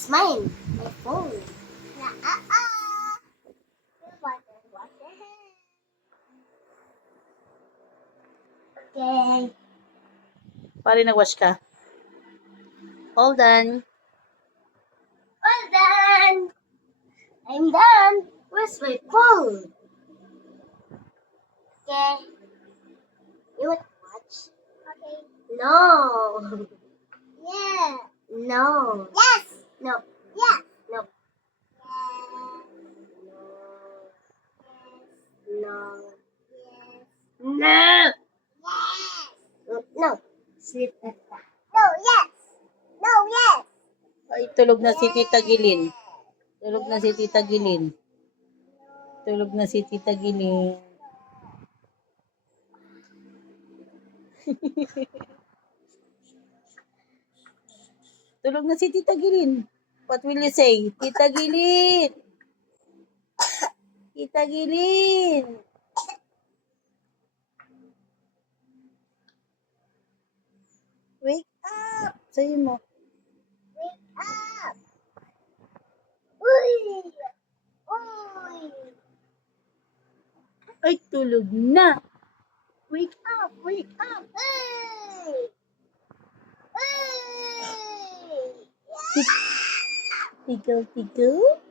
It's mine. My phone. Wash your hands. Okay. Pare, nag-wash ka. All done. All done. I'm done. Where's my phone? Okay. You want to watch? Okay. No. Yeah. No. Yes. No. Yes. No. No. Yes. No. Yes. No. Sleep at that. No. Yes. No. Yes. Ay, tulog na si Tita Gilin. Tulog na si Tita Gilin. Tulog na si Tita Gilin. Tulog na si Tita Gilin. What will you say? Tita Gilin! Tita Gilin! Wake up! Sayo mo. Wake up. Uy. Uy. Ay, tulog na. Wake up! Wake up! Uy. Uy. Tickle, tickle.